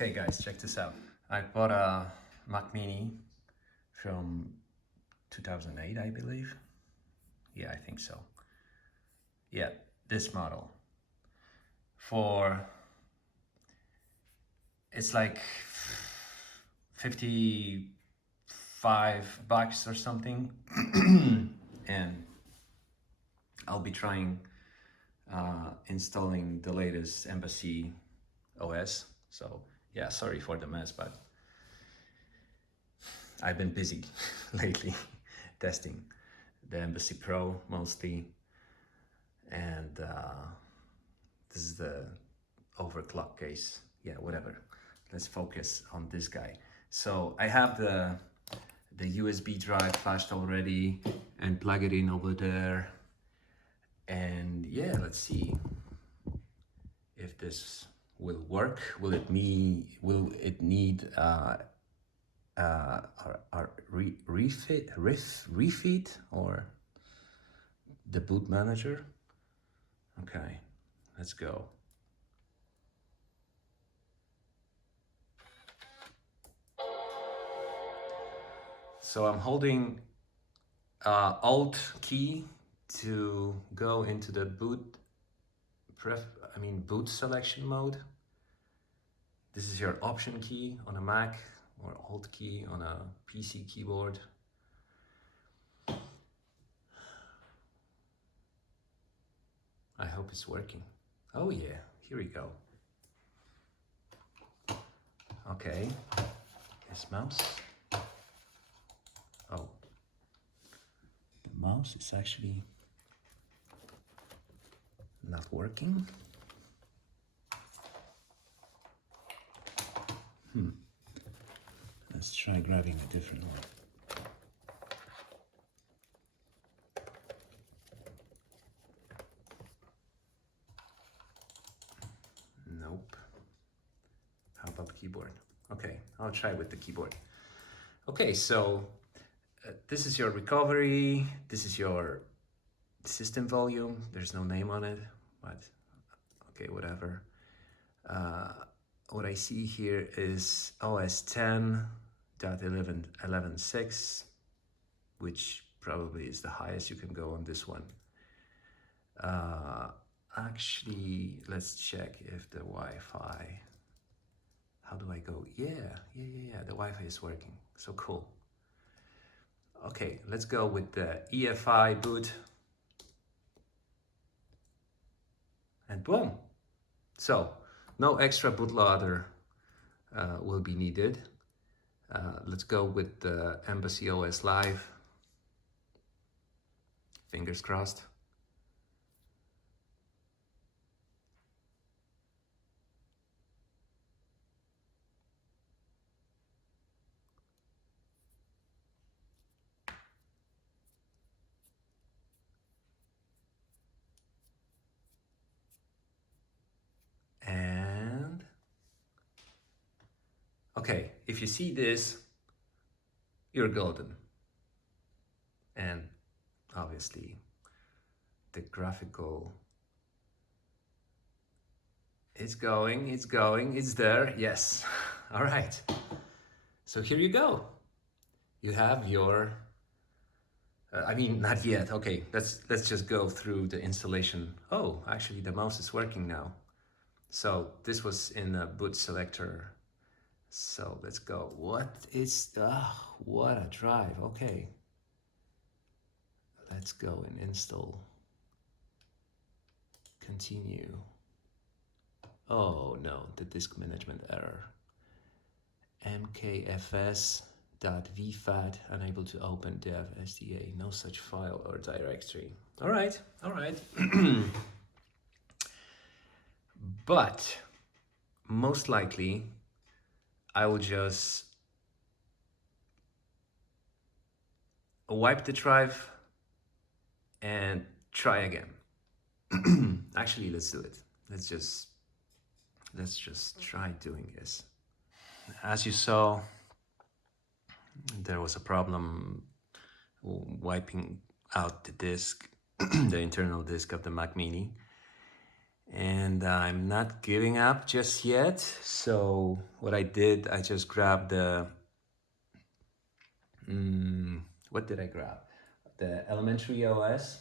Okay guys, check this out. I bought a Mac Mini from 2008, I believe. Yeah, I think so. Yeah, this model. It's like 55 bucks or something. And I'll be trying installing the latest Embassy OS. So yeah, sorry for the mess, but I've been busy lately testing the Embassy Pro mostly, and this is the overclock case. Yeah, whatever. Let's focus on this guy. So I have the USB drive flashed already and plug it in over there. And yeah, let's see if this will work. Will it need refit or the boot manager? Okay, let's go. So I'm holding Alt key to go into the boot selection mode. This is your option key on a Mac, or Alt key on a PC keyboard. I hope it's working. Oh yeah, here we go. Okay, yes, mouse. Oh, the mouse is actually not working. Let's try grabbing a different one. Nope. How about keyboard? Okay, I'll try with the keyboard. Okay, so this is your recovery. This is your system volume. There's no name on it, but okay, whatever. What I see here is OS 10.11.6, which probably is the highest you can go on this one. Actually, let's check if the Wi-Fi, how do I go? Yeah, the Wi-Fi is working, so cool. Okay, let's go with the EFI boot. And boom. So, no extra bootloader will be needed. Let's go with the embassyOS Live. Fingers crossed. And okay, if you see this, you're golden. And obviously the graphical, it's going, it's there, yes. All right, so here you go. You have your, not yet. Okay, let's just go through the installation. Oh, actually the mouse is working now. So this was in a boot selector. So let's go. What a drive. Okay. Let's go and install. Continue. Oh no, the disk management error. mkfs.vfat, unable to open dev SDA, no such file or directory. All right. But most likely I will just wipe the drive and try again. Actually, let's do it. Let's just try doing this. As you saw, there was a problem wiping out the disk, the internal disk of the Mac Mini. And I'm not giving up just yet. So what I did, I just grabbed the, what did I grab? The elementary OS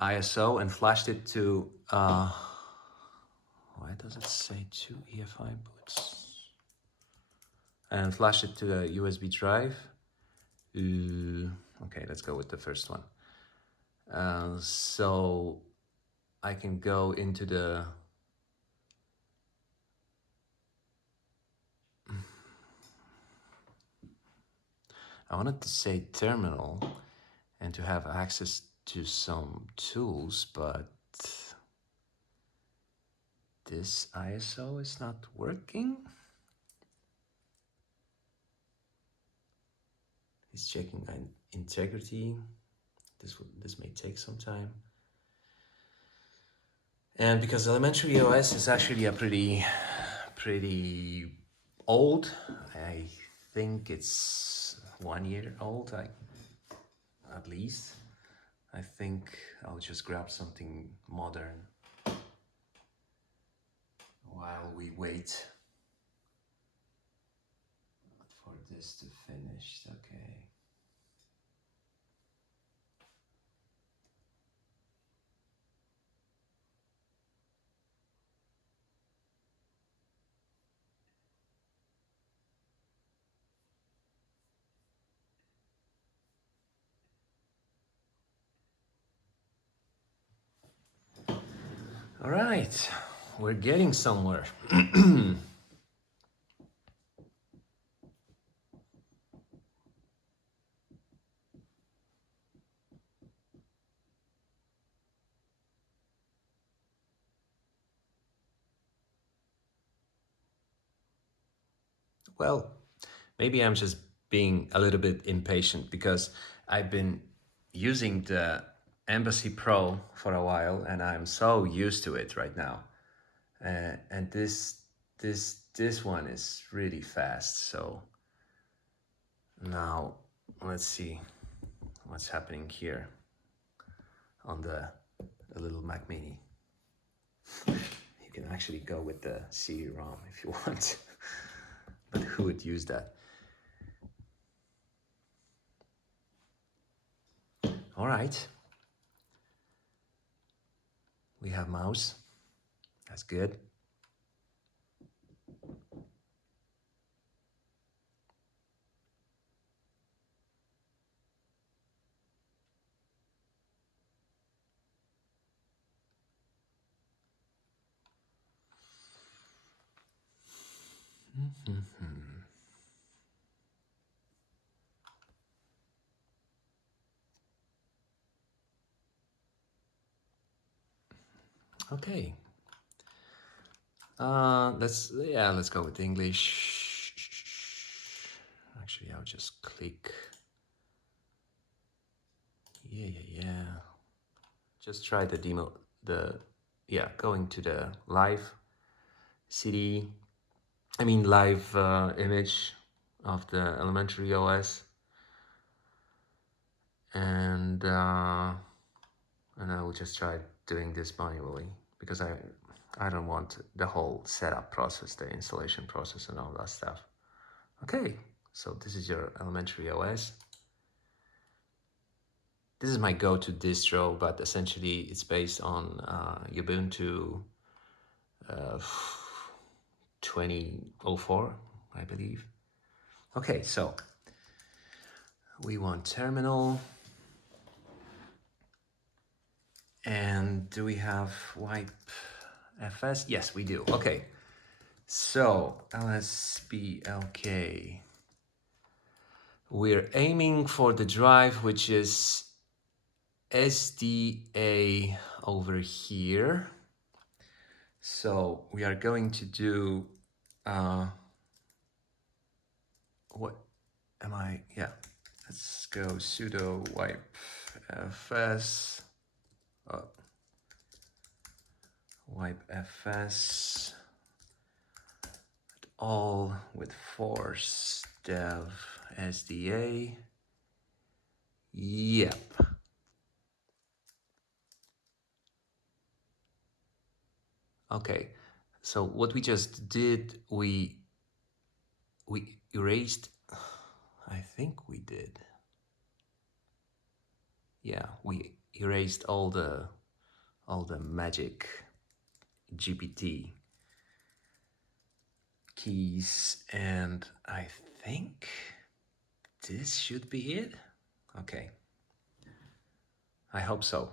ISO and flashed it to, why does it say two EFI boots? And flashed it to a USB drive. Okay, let's go with the first one. So I can go into the, I wanted to say terminal and to have access to some tools, but this ISO is not working. It's checking integrity. This may take some time. And because elementary OS is actually a pretty old, I think it's 1 year old, at least. I think I'll just grab something modern while we wait for this to finish. Okay. All right, we're getting somewhere. Well, maybe I'm just being a little bit impatient because I've been using the Embassy Pro for a while and I'm so used to it right now. And this one is really fast. So now let's see what's happening here on the little Mac Mini. You can actually go with the CD-ROM if you want, but who would use that? All right, we have mouse. That's good. Okay. Let's go with English. Actually, I'll just click. Yeah. Just try the demo. Going to the live CD. I mean live image of the elementary OS, and I will just try doing this manually because I don't want the whole setup process, the installation process, and all that stuff. Okay, so this is your elementary OS. This is my go-to distro, but essentially it's based on Ubuntu 2004, I believe. Okay, so we want terminal. And do we have wipe FS? Yes, we do. Okay, so LSBLK. We're aiming for the drive, which is SDA over here. So we are going to do, what am I? Yeah, let's go sudo wipe fs, wipe fs, all with force dev SDA. Yep. Okay, so what we just did, we erased, I think we did. Yeah, we erased all the magic GPT keys, and I think this should be it. Okay, I hope so.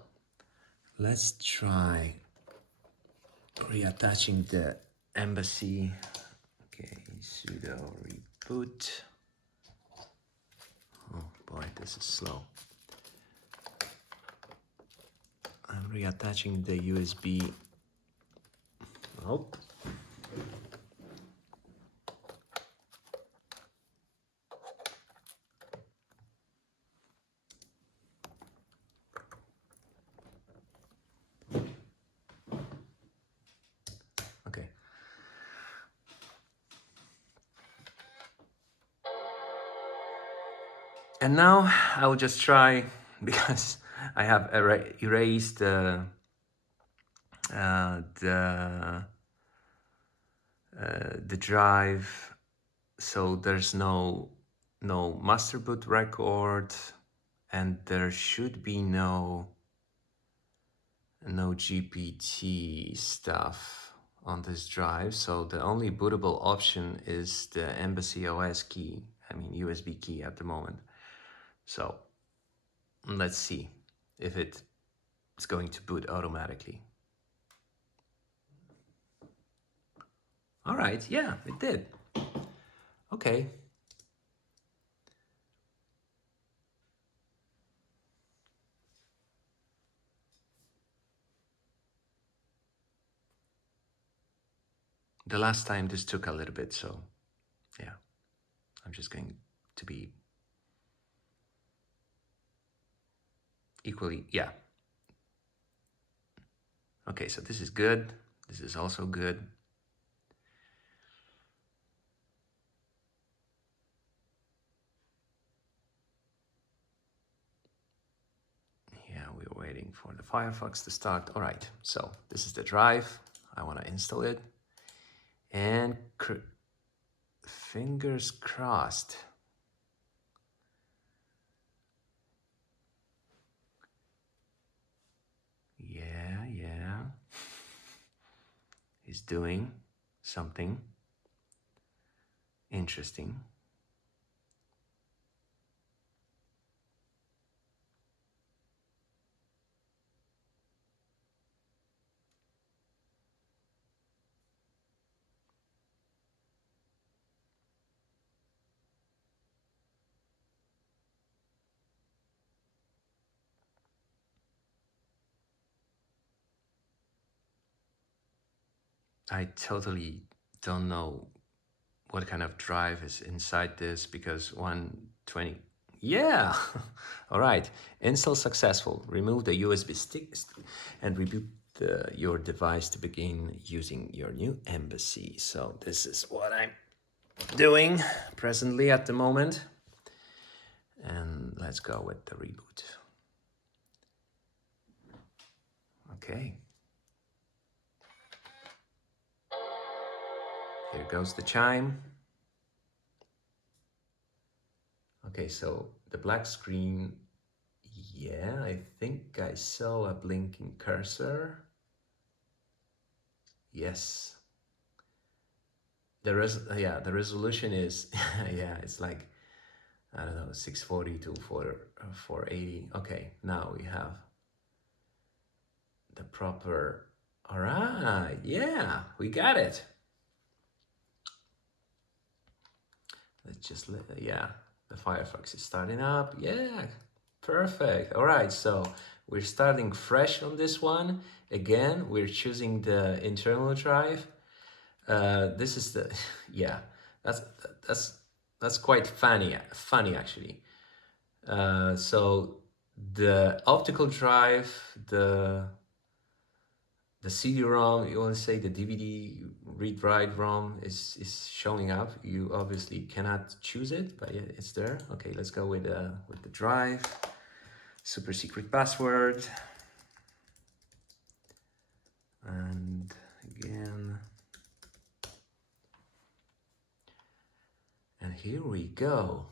Let's try reattaching the embassy. Okay, sudo reboot. Oh boy, this is slow. I'm reattaching the USB. Oh. Okay. And now I will just try, because I have erased the drive, so there's no master boot record, and there should be no GPT stuff on this drive. So the only bootable option is the embassyOS key, I mean USB key at the moment. So let's see if it's going to boot automatically. All right, yeah, it did. Okay. The last time this took a little bit, so yeah, I'm just going to be equally, yeah. Okay, so this is good. This is also good. Yeah, we're waiting for the Firefox to start. All right, so this is the drive. I want to install it. And fingers crossed. Yeah. He's doing something interesting. I totally don't know what kind of drive is inside this, because 120, yeah. All right, install successful. Remove the USB stick and reboot your device to begin using your new embassy. So this is what I'm doing presently at the moment, and let's go with the reboot. Okay, here goes the chime. Okay, so the black screen, yeah, I think I saw a blinking cursor. Yes. The resolution is, yeah, it's like, I don't know, 640 to 480. Okay, now we have the proper, all right, yeah, we got it. Let's just, yeah, the Firefox is starting up. Yeah, perfect. All right, so we're starting fresh on this one. Again, we're choosing the internal drive. This is the, yeah, that's quite funny actually. So the optical drive, the CD-ROM, you want to say the DVD read-write ROM is showing up. You obviously cannot choose it, but yeah, it's there. Okay, let's go with the drive. Super secret password. And again. And here we go.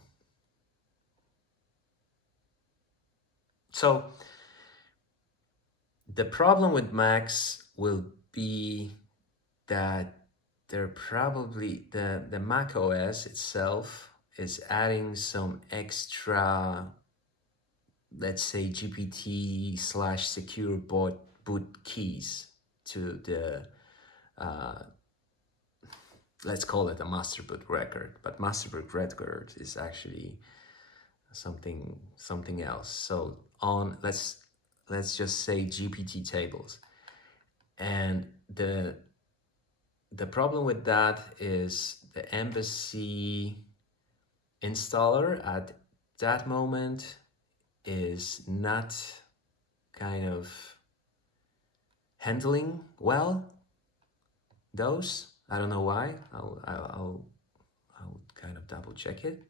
So the problem with Macs will be that they're probably the Mac OS itself is adding some extra, let's say, GPT slash secure boot keys to the let's call it a master boot record, but master boot record is actually something else. So on let's just say GPT tables, and the problem with that is the Embassy installer at that moment is not kind of handling well those. I don't know why. I'll kind of double check it.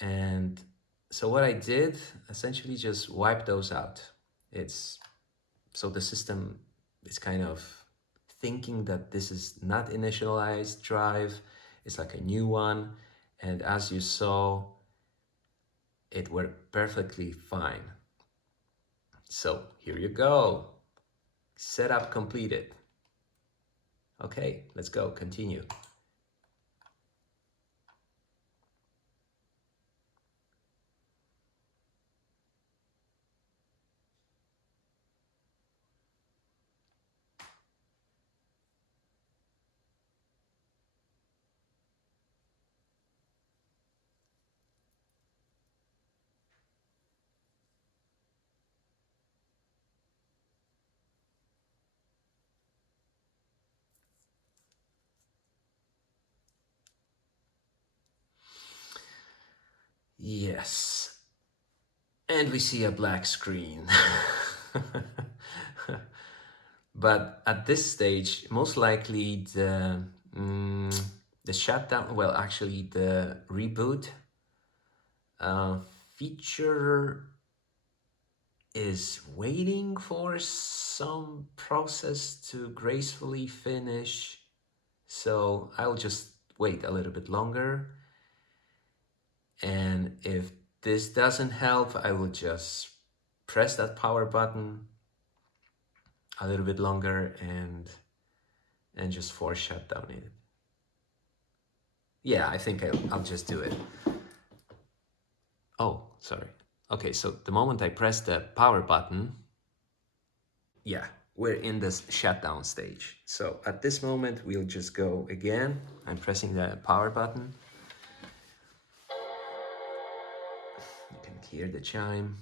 And so what I did essentially just wipe those out. It's so the system is kind of thinking that this is not initialized drive. It's like a new one. And as you saw, it worked perfectly fine. So here you go. Setup completed. Okay, let's go, continue. Yes. And we see a black screen. But at this stage, most likely the shutdown, well, actually the reboot uh, feature is waiting for some process to gracefully finish. So I'll just wait a little bit longer. And if this doesn't help, I will just press that power button a little bit longer and just force shutdown it. Yeah, I think I'll just do it. Oh, sorry. Okay, so the moment I press the power button, yeah, we're in this shutdown stage. So at this moment, we'll just go again. I'm pressing the power button. You can hear the chime.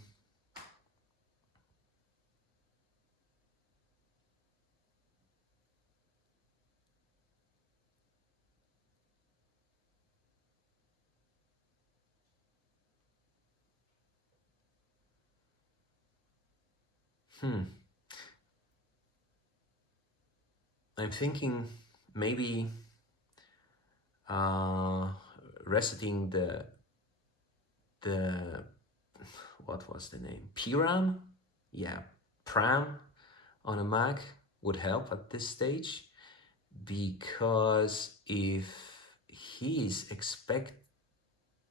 I'm thinking maybe uh, resetting the what was the name? PRAM? Yeah, PRAM on a Mac would help at this stage, because if he's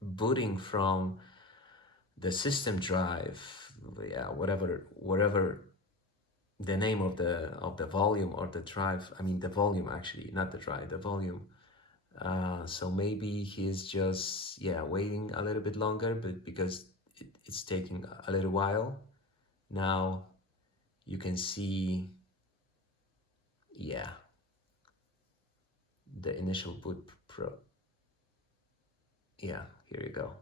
booting from the system drive, yeah, whatever the name of the volume or the drive, I mean the volume actually, not the drive, the volume. So maybe he's just, yeah, waiting a little bit longer, but because it's taking a little while. Now you can see, yeah, the initial boot pro. Yeah, here you go.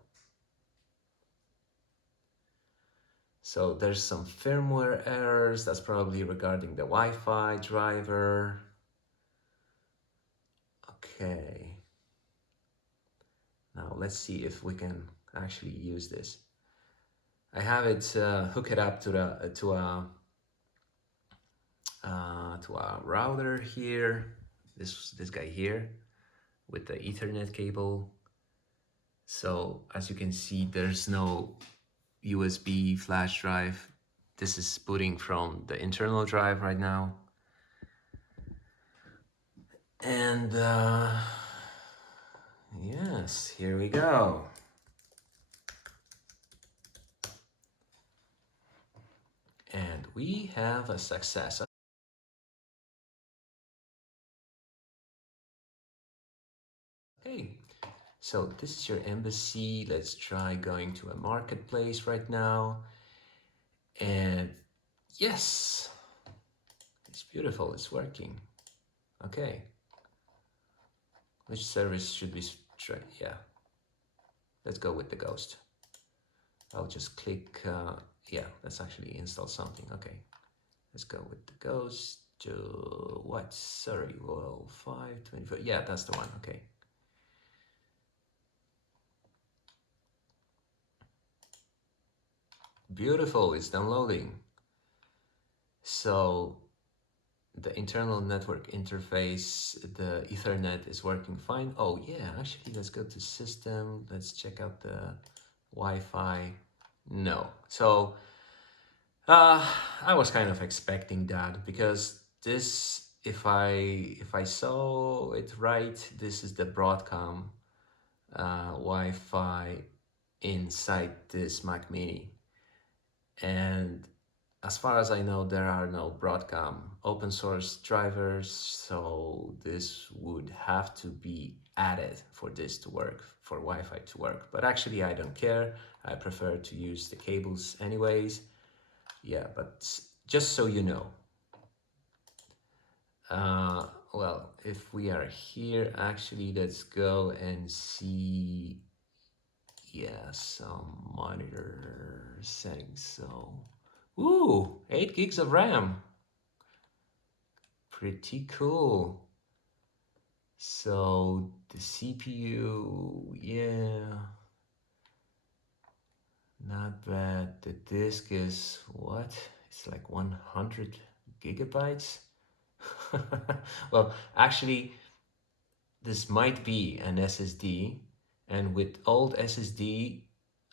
So there's some firmware errors. That's probably regarding the Wi-Fi driver. Okay. Now let's see if we can actually use this. I have it hook it up to a router here. This guy here with the Ethernet cable. So as you can see, there's no USB flash drive. This is booting from the internal drive right now. And yes, here we go. And we have a success. Okay, so this is your embassy. Let's try going to a marketplace right now. And yes, it's beautiful. It's working. Okay, which service should we try? Yeah, let's go with the ghost. I'll just click. Yeah, let's actually install something. Okay, let's go with the ghost. To what? Sorry, well, 524. Yeah, that's the one. Okay. Beautiful. It's downloading. So the internal network interface, the Ethernet is working fine. Oh yeah, actually, let's go to system. Let's check out the Wi-Fi. No. So I was kind of expecting that because this, if I saw it right, this is the Broadcom Wi-Fi inside this Mac Mini, and as far as I know, there are no Broadcom open source drivers, so this would have to be added for this to work, for Wi-Fi to work. But actually, I don't care. I prefer to use the cables anyways. Yeah, but just so you know, well, if we are here, actually, let's go and see, yeah, some monitor settings. So, ooh, 8 gigs of RAM. Pretty cool. So the CPU, yeah, not bad. The disk is what? It's like 100 gigabytes. Well, actually, this might be an SSD, and with old SSD,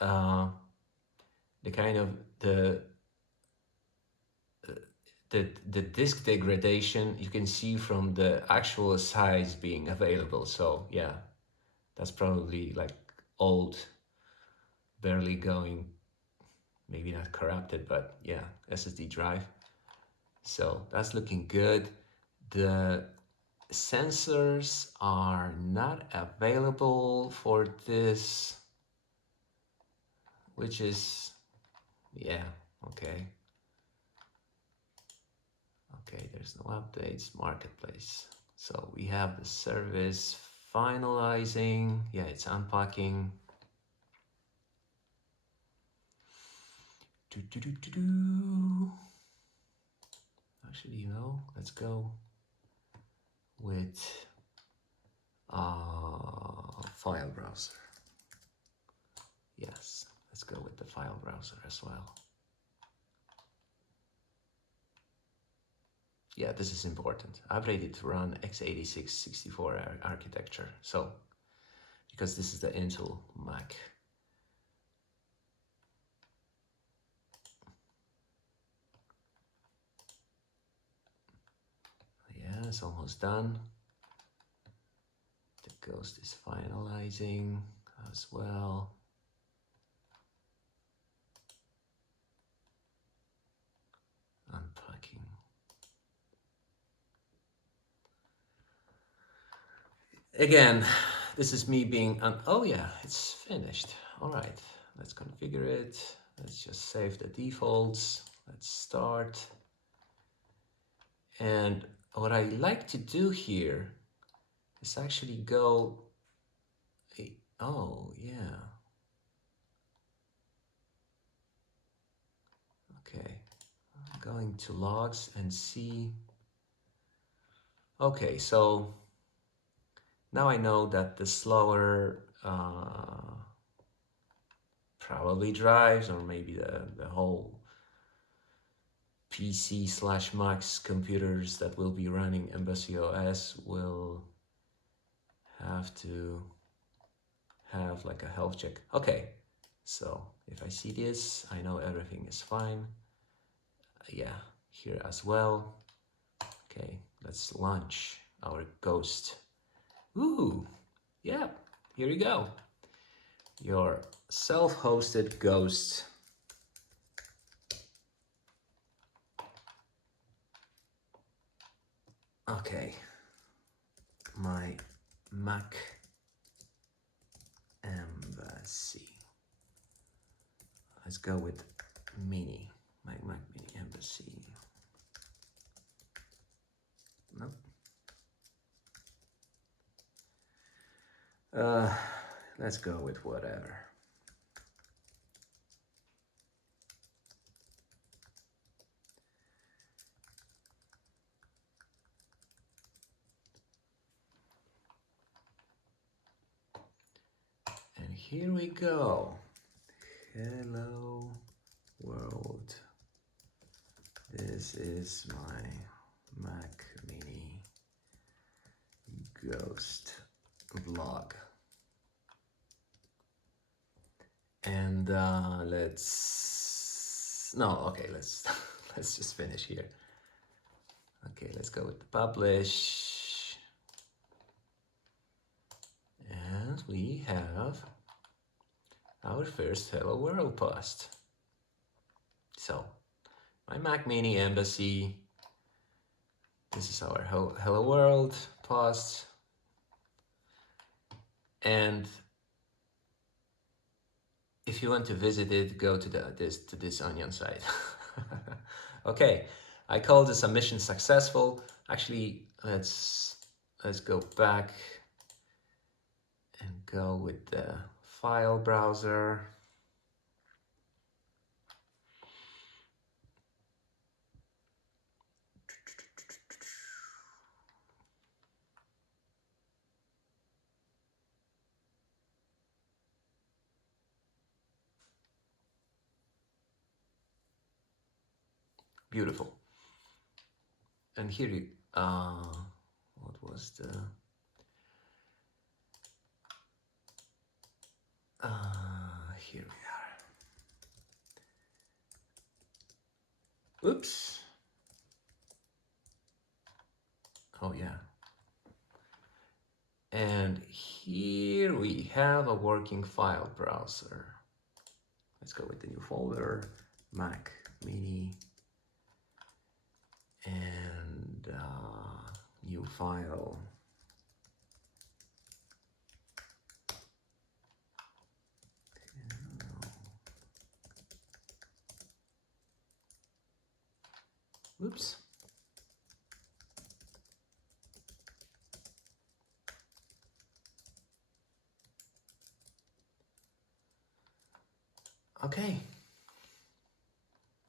uh, the kind of the disk degradation you can see from the actual size being available. So yeah, that's probably like old, barely going, maybe not corrupted, but yeah, SSD drive. So that's looking good. The sensors are not available for this, which is, yeah, okay. Okay, there's no updates, marketplace. So we have the service finalizing. Yeah, it's unpacking. Do, do, do, do, do. Actually, let's go with file browser. Yes, let's go with the file browser as well. Yeah, this is important. I've rated to run x86 64 architecture. So, because this is the Intel Mac. Yeah, it's almost done. The ghost is finalizing as well. Unpacking. Again, this is me being oh yeah, it's finished. All right, let's configure it. Let's just save the defaults. Let's start. And what I like to do here is actually go, oh yeah, okay. I'm going to logs and see. Okay, so now I know that the slower probably drives, or maybe the whole PC slash Max computers that will be running embassyOS will have to have like a health check. Okay, so if I see this, I know everything is fine. Yeah, here as well. Okay, let's launch our ghost. Ooh, yeah, here you go. Your self-hosted ghost. Okay, my Mac Embassy. Let's go with Mini, my Mac Mini Embassy. Nope. Let's go with whatever. And here we go. Hello world. This is my Mac Mini Ghost vlog. And let's let's just finish here. Okay, let's go with the publish. And we have our first Hello World post. So, my Mac Mini Embassy. This is our Hello World post. And if you want to visit it, go to this onion site. Okay, I call this a mission successful. Actually, let's go back and go with the file browser. Beautiful. And here you, what was the, here we are. Oops. Oh yeah. And here we have a working file browser. Let's go with the new folder, Mac Mini, and new file. Oops. Okay.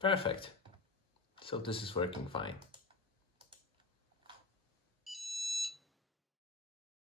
Perfect. So this is working fine.